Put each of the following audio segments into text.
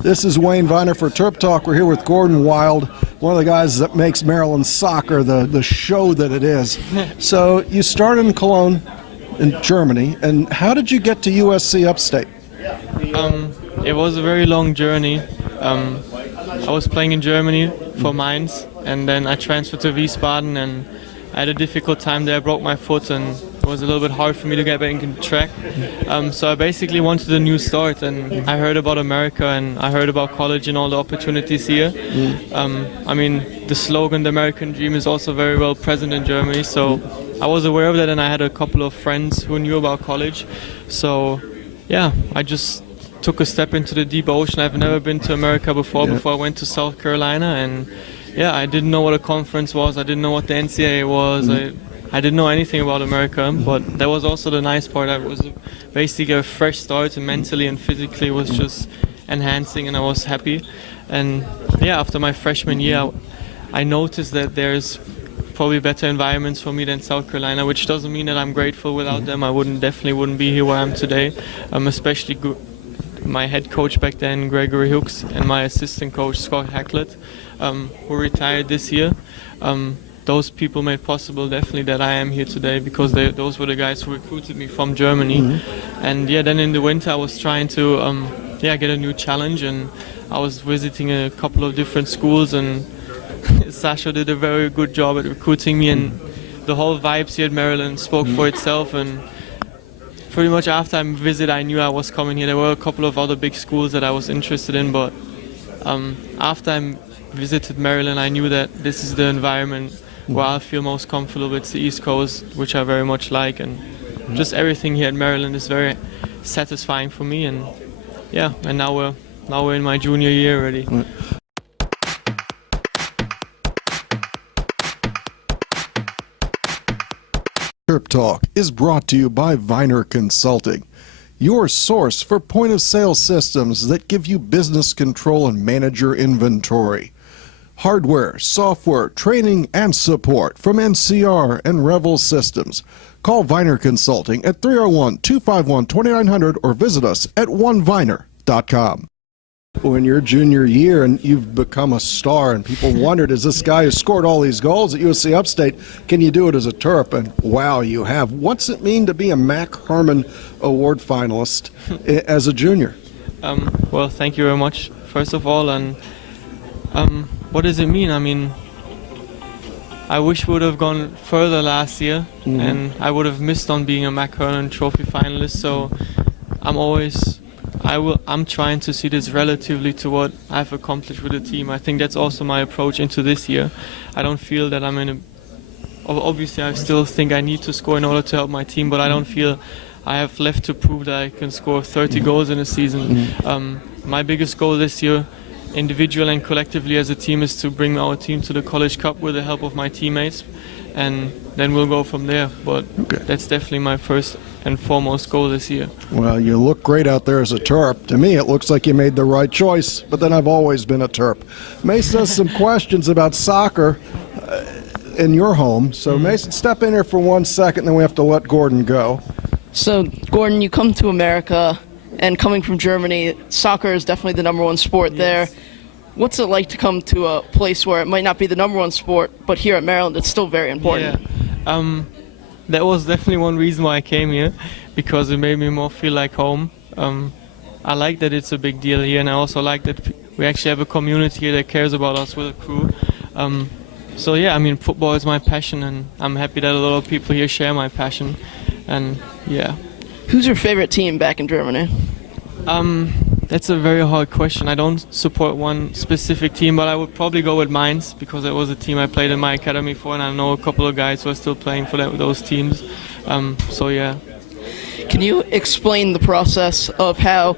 This is Wayne Viener for Terp Talk. We're here with Gordon Wild, one of the guys that makes Maryland soccer the show that it is. So you started in Cologne, in Germany, and how did you get to USC Upstate? It was a very long journey. I was playing in Germany for Mainz, and then I transferred to Wiesbaden, and I had a difficult time there. I broke my foot, and it was a little bit hard for me to get back in track. So I basically wanted a new start, and I heard about America, and I heard about college and all the opportunities here. I mean, the slogan, the American dream, is also very well present in Germany, so I was aware of that, and I had a couple of friends who knew about college. So yeah, I just took a step into the deep ocean. I've never been to America before I went to South Carolina, and yeah, I didn't know what a conference was. I didn't know what the NCAA was. I didn't know anything about America, but that was also the nice part. I was basically a fresh start, and mentally and physically was just enhancing, and I was happy. And yeah, after my freshman year, I noticed that there's probably better environments for me than South Carolina, which doesn't mean that I'm grateful without them. I definitely wouldn't be here where I am today. Especially my head coach back then, Gregory Hooks, and my assistant coach, Scott Hacklett, who retired this year. Those people made possible definitely that I am here today, because those were the guys who recruited me from Germany. And yeah, then in the winter I was trying to get a new challenge, and I was visiting a couple of different schools, and Sasha did a very good job at recruiting me, and the whole vibes here at Maryland spoke for itself. And pretty much after I visit, I knew I was coming here. There were a couple of other big schools that I was interested in, but after I visited Maryland, I knew that this is the environment where I feel most comfortable. It's the East Coast, which I very much like, and just everything here at Maryland is very satisfying for me. And yeah, and now we're in my junior year already. Terp Talk is brought to you by Viener Consulting, your source for point-of-sale systems that give you business control and manage your inventory. Hardware, software, training, and support from NCR and Revel Systems. Call Viener Consulting at 301-251-2900 or visit us at oneviner.com. In your junior year, and you've become a star, and people wondered, is this guy who scored all these goals at USC Upstate, can you do it as a Terp? And wow, you have. What's it mean to be a Mac Herman Award finalist as a junior? Well, thank you very much, first of all. And what does it mean? I mean, I wish we would have gone further last year, and I would have missed on being a Mac Herman Trophy finalist. So I'm trying to see this relatively to what I've accomplished with the team. I think that's also my approach into this year. I don't feel that I'm in a... Obviously, I still think I need to score in order to help my team, but I don't feel I have left to prove that I can score 30 goals in a season. My biggest goal this year, individual and collectively as a team, is to bring our team to the College Cup with the help of my teammates, and then we'll go from there. But that's definitely my first and foremost goal this year. Well, you look great out there as a Terp. To me, it looks like you made the right choice, but then I've always been a Terp. Mason has some questions about soccer in your home. So Mason, step in here for 1 second, then we have to let Gordon go. So, Gordon, you come to America, and coming from Germany, soccer is definitely the number one sport there. What's it like to come to a place where it might not be the number one sport, but here at Maryland it's still very important? Yeah. That was definitely one reason why I came here, because it made me more feel like home. I like that it's a big deal here, and I also like that we actually have a community here that cares about us with a crew. So yeah, I mean, football is my passion, and I'm happy that a lot of people here share my passion. And yeah. Who's your favorite team back in Germany? That's a very hard question. I don't support one specific team, but I would probably go with Mainz, because it was a team I played in my academy for, and I know a couple of guys who are still playing for those teams. So yeah. Can you explain the process of how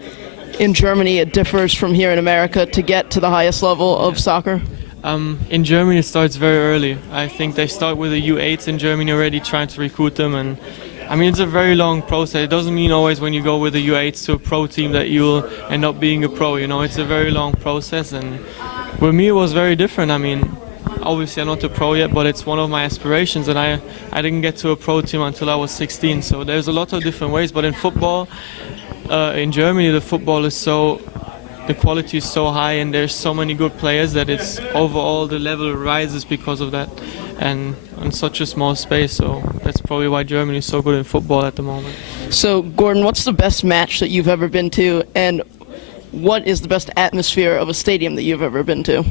in Germany it differs from here in America to get to the highest level of soccer? In Germany it starts very early. I think they start with the U8s in Germany already, trying to recruit them, and I mean, it's a very long process. It doesn't mean always when you go with the U8s to a pro team that you'll end up being a pro, you know. It's a very long process, and with me it was very different. I mean, obviously I'm not a pro yet, but it's one of my aspirations, and I didn't get to a pro team until I was 16, so there's a lot of different ways. But in football, in Germany, the football is so the quality is so high and there's so many good players that it's overall the level rises because of that, and in such a small space. So that's probably why Germany is so good in football at the moment. So, Gordon, what's the best match that you've ever been to, and what is the best atmosphere of a stadium that you've ever been to?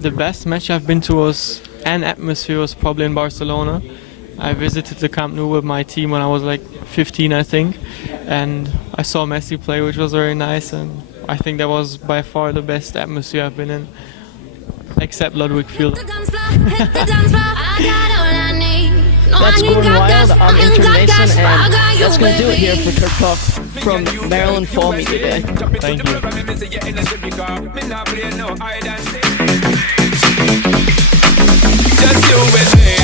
The best match I've been to was, and atmosphere was probably in Barcelona. I visited the Camp Nou with my team when I was like 15, I think, and I saw Messi play, which was very nice, and I think that was by far the best atmosphere I've been in, except Ludwig Field. That's Gordon Wild, I'm Intern Mason, and that's going to do it here for Terp Talk from Maryland Fall Media Day. Thank you. Just you and me.